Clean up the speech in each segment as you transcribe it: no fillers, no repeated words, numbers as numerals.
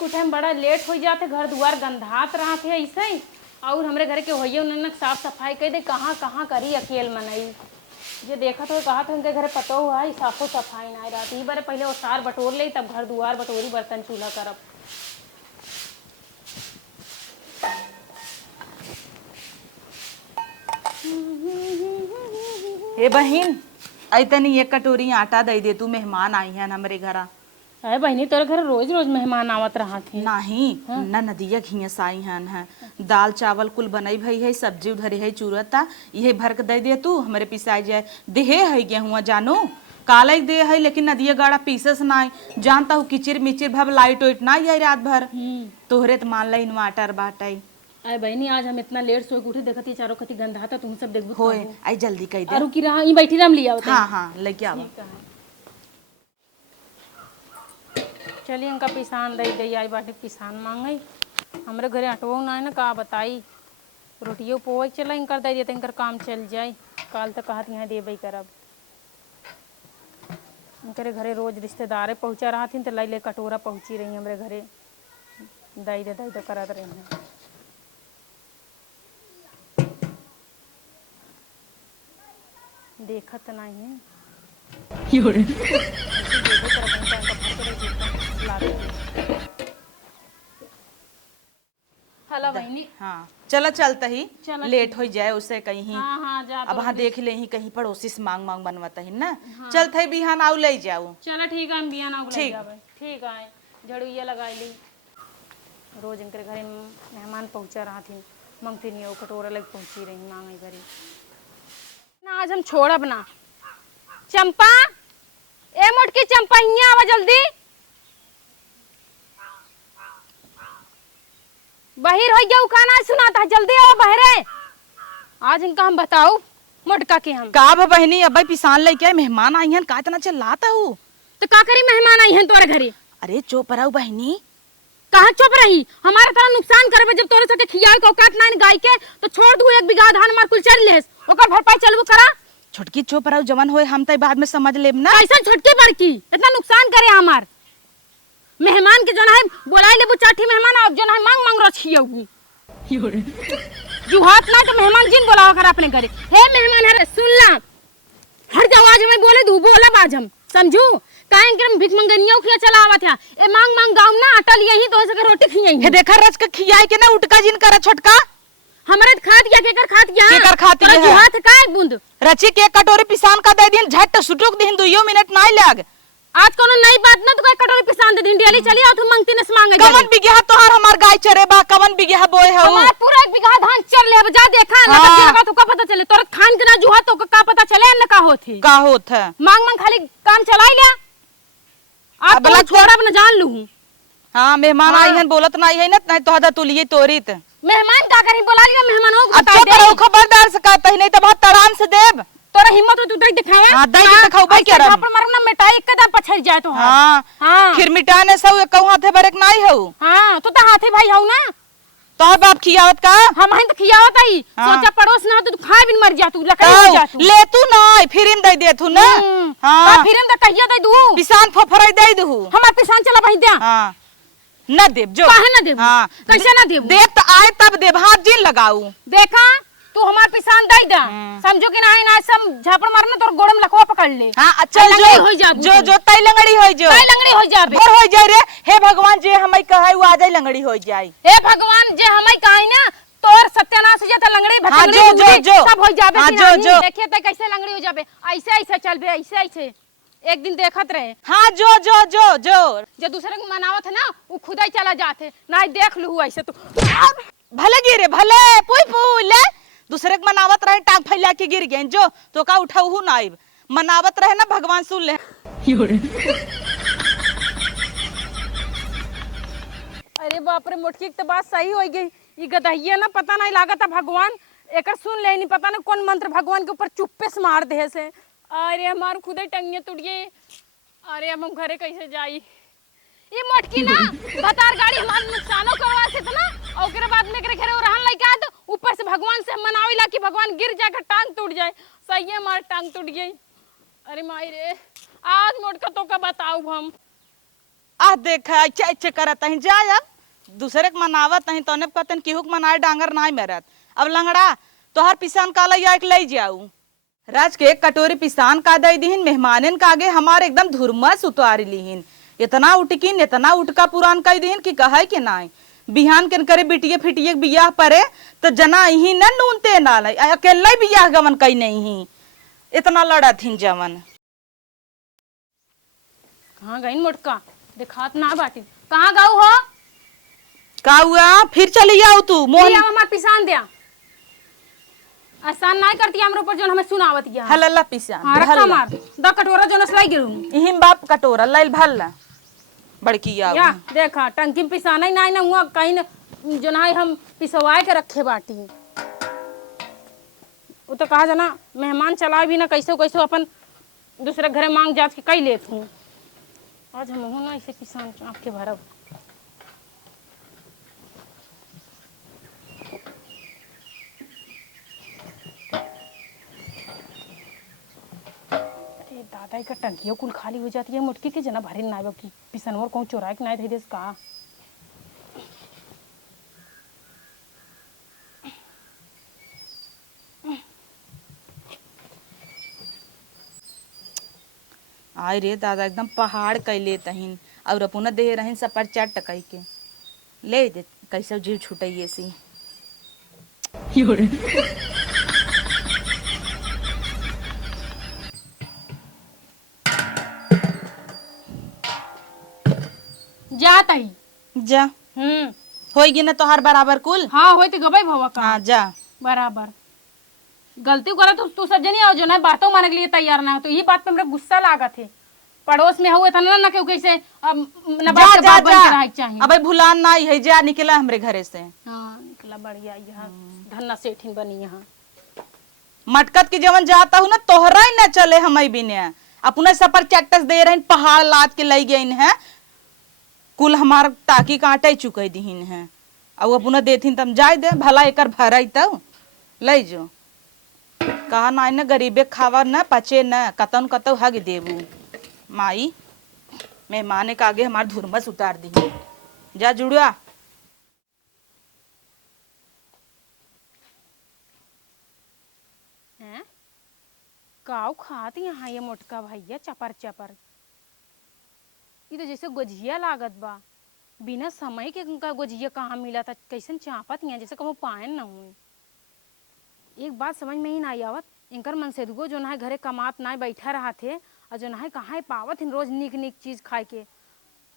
के उठे में बड़ा लेट हो जाते, घर दुआर गंधात रहा थे ऐसे ही। और हमरे घर के होइए उन्होंने साफ सफाई कर दे, कहाँ कहाँ करी अकेल मनई जे देखा तो कहा था उनके घर पतो हुआ है साफो सफाई ना रात ही बारे पहले वो सार बटोर ले तब घर दुआर बटोरी बर्तन चूल्हा करब। हे बहन ऐतनी एक कटोरी आटा दे दे, तू मेहमान आई हैं हमरे घरा। अरे बहनी तोरे घर रोज रोज मेहमान आवत रहा थे। नहीं न नदिया घियस आई हन है, दाल चावल कुल बनई भई है, सब्जी उधरे है चूरता, ये भर के दे दे तू हमरे पिसाई जाए। देहे है गेहुआ जानो काले दे है, लेकिन नदिया गाड़ा पीसस नाई जानता हूँ किचिर मिचिर भव लाइट वाइट ना है रात भर तोहरे तो मान ला इन्वाटर बाटाई। अरे बहनी आज हम इतना लेट सो के उठे देखती चारों कती गंधा था तुम सब देखबो होए आई जल्दी कह दे। अरु की रहा ई बैठी राम लिया हाँ हाँ लेके आओ। चलिए इनका पिसान दे दे आई बाटे पिसान मांगई हमरे घरे हटवो ना है ना का बताई रोटियो पोए चला इनकर दे दिए इनकर काम चल जाए। काल तक कहत यहाँ देबई करब इनकरे घरे रोज रिश्तेदारे पहुँचा रहा थी तो लै ले कटोरा पहुँची रही हमरे घरे दई दे करत रही हैं। देखत नहीं है हेलो बहनी। हाँ चलो चलता ही चलो लेट हो जाए उसे कहीं। हाँ हाँ जा अब हाँ देख ले ही कहीं पड़ोसी से मांग मांग बनवाता ही ना। हाँ। चल थे बिहान आउ ले जाऊ। चलो ठीक है हम बिहान आउ ले ठीक। जावे। ठीक है झाड़ू ये लगाई ली रोज इनके घरे मेहमान पहुंचा रहा थी मंगती नहीं हो कटोरा लग पहुंची रही मांगे घरे ना आज हम छोड़ब ना। चंपा ए मोटकी चंपा हिया आवा जल्दी बाहर हो गया खाना सुनाता जल्दी आओ बहरे आज इनका हम बताओ मोटका के हम का बहनी अब पिसान लेके आए मेहमान आई हैं का इतना चिल्लाता हूँ तो का करी मेहमान आई हैं तोरे घरे। अरे चुप रहो बहनी। कहाँ चुप रही हमारा तरह नुकसान करबे जब तोरे सके खियाए को काट ना गाय के तो छोड़ दू 1 बीघा धान मार कुल चल लेस ओकर भरपाई चलबो करा। छोटकी चुप रहो जवन होए हम तई बाद में समझ लेब ना। कैसा छोटकी बड़की इतना नुकसान करे हमार मेहमान के जोन है बोलाई लेबो चाठी मेहमान अब जोन है मांग मांग रछियऊ जुहात ना तो मेहमान जिन बोलाओ कर अपने घरे हे मेहमान है सुन ला हर जवाज में बोले दू बोला बाज हम समझू काहे के भिख मंगनियो खिया चला आवत है ए मांग मांग गांव ना अटल यही तो से रोटी खियाई हे देखा रच के खियाई के ना उठका जिन कर छोटका हमरे खात गया केकर खात गया केकर खाती है जुहात का एक बूंद रची के कटोरी पिसान का दे दिन झट सुटुक दिन 2 मिनट ना लाग आज कोनो नई बात ना तो काय कटोरी पिसान दे दिन डेली चली आओ तू मंगती ने मांगे कवन बिगहा तोहार हमार गाय चरे बा कवन बिगहा बोए हो हमार पूरा 1 बीघा धान चल ले जा देखा ना लगा तो का पता चले तोर खान के ना जुहा तो का पता चले न का होथे का होत है मांग मांग खाली काम चलाई ले आप तो छोड़ा न जान लू। हां मेहमान आई हैं बोलत नहीं है ना नहीं तो हदा तुलिए तोरीत मेहमान का करी बोला लिया मेहमान हो अच्छा करो खबरदार से कहता ही नहीं तो बहुत तराम से देब तोरा हिम्मत हो तू दई दिखावे। हां दई दिखाऊ भाई क्या पर मरना मिटाई एकदम पछड़ जाए तो हां हां फिर मिटाने से कहू हाथे बरक नहीं हो। हां तो हाथे भाई हौ ना तो बाप खियावत का हम ही तो खियावत ही सोचा पड़ोस ना तो खा बिन मर जा तू लकड़ी मर जा तू ले तू नहीं फिर इन दे दे तू ना। हां फिर इन द कहिया दे दू पिसान फफराई दे दू हमार पिसान चला भाई दे। हां न देब जो काहे न देब हां कैसे न देब देख तो आए तब देब हाथ जिन लगाऊ देखा तू हमार पिसान दई दा समझो कि नहीं ना सब झापड़ मारना तोर गोड़े में लखवा पकड़ ले। हां अच्छा जो तई लंगड़ी होई जो तई लंगड़ी हो जाबे भोर हो जाए रे हे भगवान जे हमई कहै उ आ जाए लंगड़ी हो जाए हे भगवान जे हमई कहै ना तोर सत्यानाश हो जाता लंगड़ी भटंगड़ी सब हो जाबे। हां जो देखिए त कैसे लंगड़ी हो जाबे ऐसे ऐसे चलबे ऐसे ऐसे एक दिन देखत रहे। हां जो दूसरे को मनावत है ना वो खुदा ही चला जाते ना देख लू ऐसे तू भले गिरे भले पुई पुई ले दूसरे के मनावत रहे टांग फैला के गिर गए जो तो का उठाऊ ना आइब मनावत रहे ना भगवान सुन ले। अरे बाप रे मोटकी तो बात सही हो गई ये गदहिया ना पता नहीं लागत भगवान एकर सुन ले नहीं पता नहीं कौन मंत्र भगवान के ऊपर चुप्पे से मार दे से। अरे हमार खुदे टंगे टूट गए। अरे अब हम घरे कैसे जाई ये मोटकी ना बतार गाड़ी हमार नुकसानो करवा से ना और ओकरे बाद में एकरे घरे रहन लइका तो ऊपर से भगवान से मनाविला कि भगवान गिर जाकर टांग टूट जाए। सही है हमार टांग टूट गई। अरे माई रे आज मोटका तो का बताऊ हम आह देखा अच्छा अच्छा करत हई जा अब दूसरे के मनावत हई तोने कहतन केहू के मनाए डांगर नाय मेरत। अब लंगड़ा तोहर पिसान काला या एक ले जाऊ राज के एक कटोरी पिसान का दई दीहिन मेहमानन का आगे हमार एकदम धुरमस उतारी लीहिन। इतना उठकिन इतना उठका पुरान कह दीहिन कि कहे के नाय बिहान के करे बिटिए फिटिए बियाह परे तो जना ही न नूनते ना लाई अकेला बियाह गमन कई नहीं ही इतना लड़त हिन जमन। कहाँ गई मोटका दिखात ना बाटी कहाँ गाऊ हो का हुआ फिर चली आओ तू मोहन हमार पिसान दिया आसान नहीं करती हमरो ऊपर जो हमें सुनावत गया हलल्ला पिसान हां रखा मार द कटोरा जो नसलाई गिरू इहिम बाप कटोरा लैल भल्ला बड़की आओ या देखा टंकी में पिसाना ही नहीं ना हुआ कहीं न जो ना हम पिसवाए के रखे बाटी वो तो कहा जाना मेहमान चला भी ना कैसे कैसे अपन दूसरे घरे मांग जात के कई लेत हूँ आज हम हो ना ऐसे किसान आपके भरब दादा का टंकियों कुल खाली हो जाती है मुटकी के जना भरे ना की पिसनवर कौन चोराए के ना दे देस का आय रे दादा एकदम पहाड़ कैले तहिन और अपना दे रहिन सपर चट कई के ले दे कैसे जीव छुटइए सी जात आई जा होई ना तोहार बराबर कुल हाँ होई तो गबई भवा का हाँ जा बराबर गलती करा तो तू सब जनी आओ जो ना बातों माने के लिए तैयार ना हो तो यही बात पे मेरा गुस्सा लागा थे पड़ोस में हुए था ना क्यों कैसे न बात के बात बन के रहे चाहिए अबे भुलान ना है जा निकला हमरे घरे से हां निकला बढ़िया यहाँ धन्ना सेठिन बनी यहाँ मटकत की जवन जाता हूँ ना तोहरा ही ना चले हम बिने अपने सपर चट्टस दे रहे पहाड़ लाद के लई गईन है कुल हमार टाकी काटे चुके दीन है अब अपना देथिन तम जाय दे भला एकर भराई तब ले जो कहा ना न गरीबे खावा न पचे न कतन कतौ हग देबू माई मेहमाने के आगे हमार धुरमस उतार दी जा जुड़वा हैं काऊ खात यहाँ ये मोटका भैया चपर चपर ये तो जैसे गोजिया लागत बा बिना समय के उनका गोजिया कहाँ मिला था कैसन चापत यहाँ जैसे कबो पायन न हुई एक बात समझ में ही नहीं आवत इनकर मन से दुगो जो ना घरे कमात ना बैठा रहा थे और जो ना कहाँ पावत रोज निक निक चीज खाए के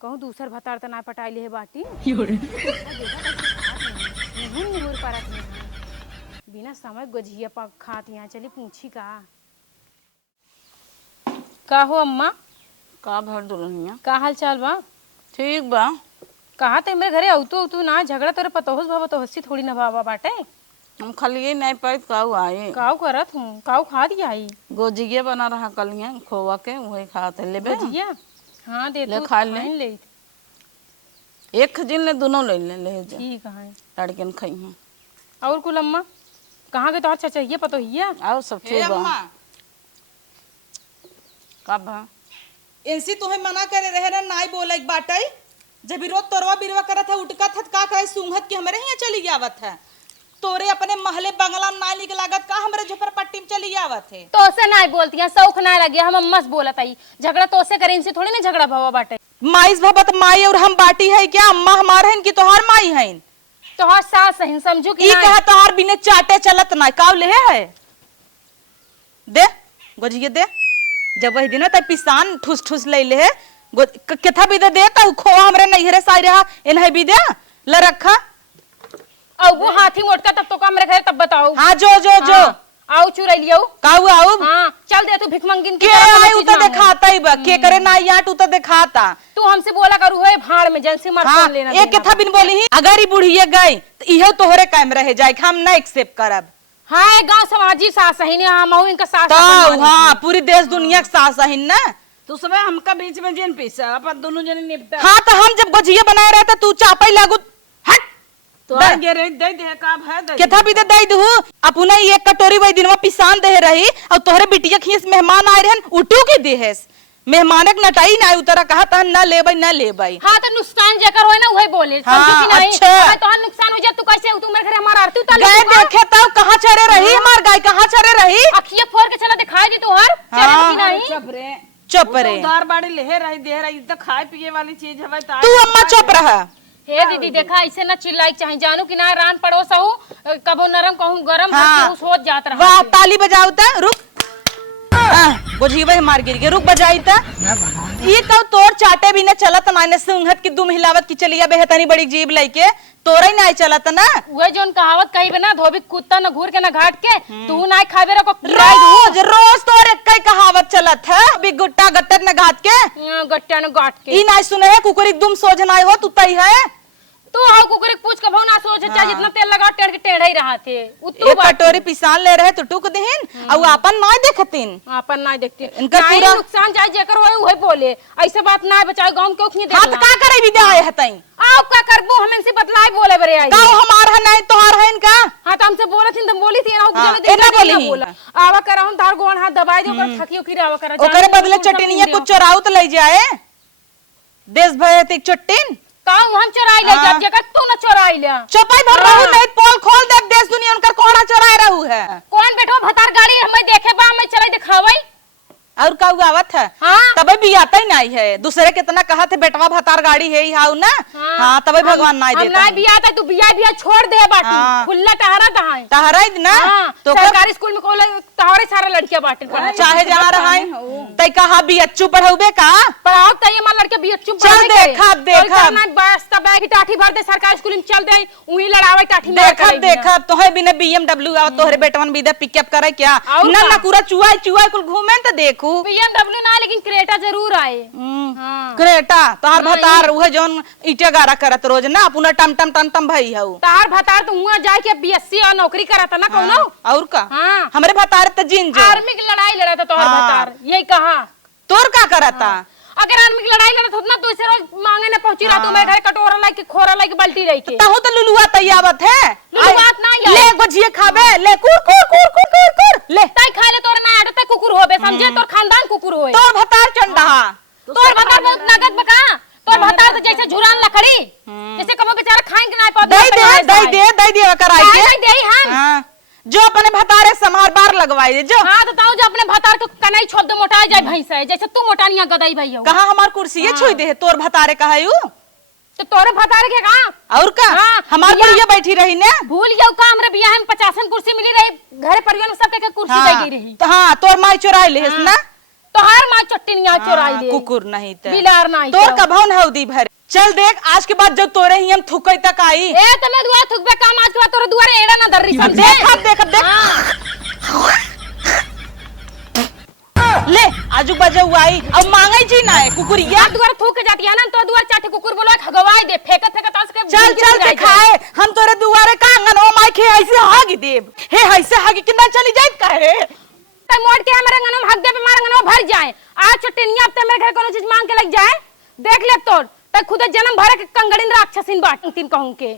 कहूँ दूसर भतार तो ना पटाई ले बाटी बिना समय गोजिया खात यहाँ चली पूछी का हो अम्मा का भर दुल्हनिया का हाल चाल बा ठीक बा कहा ते मेरे घरे औतू तू ना झगड़ा तोरे पतोहस भावा तो हस्सी थोड़ी ना भावा बाटे हम खलिए नहीं पाए काऊ आए काऊ करत हूँ काऊ खा दिया आई गोजिए बना रहा कलिए खोवा के वही खाते लेबे भजिया हाँ दे ले तू खा ले। ले एक दिन ले दोनों ले ले ले जा ठीक है लड़कन खाई हैं और कुल अम्मा कहाँ गए तो अच्छा चाहिए पतोहिया आओ सब ठीक बा का बा ऐसी तुम्हें मना करे रहे ना नाई बोला एक बाटई जब रोज तोरवा बिरवा करत है उठका थत का कहे सूंघत के हमरे यहाँ चली आवत है तोरे अपने महले बंगला में नाई निकल लागत का हमरे झोपड़पट्टी में चली आवत है तो से ना बोलती है शौक ना लगे हम अम्मा से बोलत आई झगड़ा तो से करे इनसे थोड़ी ना झगड़ा भावा बाटे माईस भबत माई और हम बाटी है क्या अम्मा हमारे हैं कि तोहार माई है तो हर सास है समझू कि ई ना कहा तोहार बिने चाटे चलत ना काव ले है दे गोजिए दे जब वही दिन तब पिसान ठुस ठुस ले ले केथा भी दे ता खोआ हमरे नैहरे साई रहा इन्हें भी दे ल रखा और वो हाथी मोटका तब तो का मेरे घर तब बताओ हाँ जो जो जो आओ चुराई लियो काऊ आओ हाँ चल दे तू भिख मंगिन के आई उ त दिखाता ही बा के करे ना याट उ त दिखाता तू हमसे बोला करू है भाड़ में जन से मर हाँ लेना एक केथा बिन बोली ही अगर ई बुढ़िए गई त इहो तोहरे कायम रह जाए हम ना एक्सेप्ट करब हाँ गांव समाजी सास है ने हम हूं इनका सास तो हाँ पूरी देश दुनिया के सास है ना तू सब हमका बीच में जेन पैसा अपन दोनों जने निपटा हाँ तो हम जब गोजिया बनाए रहते तू चापई लागू हट तो दे। आगे रे दे दे का है दे केथा भी दे दई दहु अपने एक कटोरी वही दिनवा पिसान दे रही और तोहरे बिटिया खीस मेहमान आए रहन उठू के देहेस मेहमानक नटाई ना उतरा कहा तहन ना लेबै ना लेबै। हाँ तो नुकसान जेकर होए ना वही बोले हाँ, समझी कि नहीं अच्छा। अगर तोहर नुकसान हो जाए तू कैसे तू मेरे घर हमार आरती उतार ले गाय तू का? देखे तब कहाँ चरे रही हमार गाय कहाँ चरे रही। अखिए फोड़ के चला दिखाई दी तोहर चले कि नहीं चुप रे चुप रे उधार बाड़ी ले रही दे रही तो खाए पिए वाली चीज हवे तो तू अम्मा चुप रहा। हे दीदी देखा ऐसे ना चिल्लाई चाहे जानू कि ना रान पड़ोस हूँ कबो नरम कहूँ गरम हाँ। हर सोच जात रहा वाह ताली बजाओ ता रुक बुझीबे मार गिर के रुक बजाई ता ये कब तोर चाटे भी न चलत माने सुंघत की दुम हिलावत की चलिया बेहतनी बड़ी जीभ लेके तोरे ना चलत ना। वह जोन कहावत कही बना धोबी कुत्ता न घूर के न घाट के तू ना खावे रो रोज रोज तोरे कई कहावत चलत है अभी गुट्टा गट्टर न घात के गट्टा न गाट के ई ना सुने है कुकुरी दुम सोझ ना हो तू तई है। तू हाउ कुकुरी पूछ के भौना सोच चाहे जितना तेल लगा टेढ़ के टेढ़ा ही रहा थे एक कटोरी पिसान ले रहे तो टुक देहिन और अपन ना देखतिन अपन ना देखते इनका नहीं पूरा- नुकसान जाए जेकर होए वही बोले ऐसे बात ना बचाओ गांव के ओखनी हाथ देख का करे भी दे आए हतई आओ का करबो हम इनसे बतलाई बोले बरे आई का हमार है नहीं तोहार है इनका। हां तो हमसे बोलत थी तुम बोली थी ना हाँ, जब एना बोली ही। बोला आवा कराऊं तार गोन हाथ दबाई दो कर थकी उकी आवा करा ओकरे बदले चटनिया कुछ चोराऊ तो ले जाए देश भर ते चट्टिन काऊ हम चोराई ले हाँ। जब जगह तू न चोराई ले चपाई भर रहू नहीं पोल खोल दे देश दुनिया उनकर कोहड़ा चोराए रहू है। कौन बैठो भतार गाड़ी हमें देखे बा मैं चलाई दिखावई और का आवत है हाँ। तबे भी आता ही नहीं है दूसरे कितना कहा थे बेटवा भतार गाड़ी है हाउ ना हाँ तबे भगवान ना हम देता ना बिया था तू बिया छोड़ दे बाटी हाँ। खुल्ला टहरा दहाई तहरा ही ना तो सरकारी स्कूल में कोले तहरे सारा लड़कियां बाटे पढ़ाई चाहे जहाँ रहा तई कहा भी अच्छू पढ़ाऊबे का पढ़ाओ त ये मार लड़के बीएचयू चल देखब देखब ना बस्ता बैग टाठी भर दे सरकारी स्कूल में चल दे उही लड़ावे टाठी में देखब देखब तोहे बिना BMW आ तोहरे बेटवन भी दे पिकअप करे क्या और ना का? ना पूरा चुआई चुआई कुल घूमे त देखू BMW ना लेकिन क्रेटा जरूर आए हाँ। क्रेटा तोहार हाँ, भतार उहे जोन ईटे गारा करत रोज ना पुना टम टम टम टम भई हऊ तार भतार तो हुआ जाए के बीएससी और नौकरी करता ना कौनो और का हाँ। हमरे भतार त जिन जो आर्मी की लड़ाई लड़ा था तोहर हाँ। भतार यही कहा तोर का करता अगर आर्मी की लड़ाई लड़ा तो ना तू इसे रोज मांगे ना पहुंची रहा तू मेरे घर कटोरा लाई के खोरा लाई के बाल्टी लाई के तहु त लुलुआ तैयावत है लुलुआत ना आई। ले गोजिए खाबे ले कुर कुर कुर कुर कुर कुर ले ताई खा ले तोर ना आदत है कुकुर होबे समझे तोर खानदान कुकुर होए तोर भतार चंडहा तोर भतार बहुत नगद बका तोर भतार तो जैसे झुरान लकड़ी जैसे कबो बेचारा खाएंगे ना पाओ दई दे कराई के दे हम हां जो अपने भतारे समार बार लगवाई दे जो हां तो ताऊ जो अपने भतार को कनाई छोड़ दे मोटा जाए भैंस है जैसे तू मोटानिया गदाई भई हो कहा हमार कुर्सी छुई दे तोर भतारे कहायू तो तोरे भतार के का और का हाँ, हमार बिया- बुढ़िया बैठी रही ने भूल गया का हमरे बियाह में 50 कुर्सी मिली रही घर परिवार में सबके कुर्सी दे गई रही तो हाँ तोर माई चुराई लेस ना तो हर मां चट्टिनिया चोराई ले कुकुर नहीं ते बिलार नहीं तोर कभौन हौदी भर चल देख आज के बाद जब तोरे ही हम थुकई तक आई ए तमे दुआ थुकबे काम आज के बाद तोरे दुआरे एड़ा ना दर्री समझे देख देख ले आजू बाजू आई अब मांगे जी ना है कुकुरिया या दुआरे थूक के जाती है ना तो दुआरे चाटे कुकुर बोलो खगवाई दे फेंकत फेंकत आज के चल चल के खाए हम तोरे दुआरे का आंगन ओ माई खे ऐसे हागी देव हे ऐसे हागी कितना चली जाए काहे त मोड़ के हमारे अंगन में हक दे पे मारे अंगन में भर जाए आज चट्टिनिया अब ते मेरे घर कोनो चीज मांग के लग जाए देख ले तोर त खुद जन्म भरे के कंगड़िन राक्षसिन बाट तीन कहूं के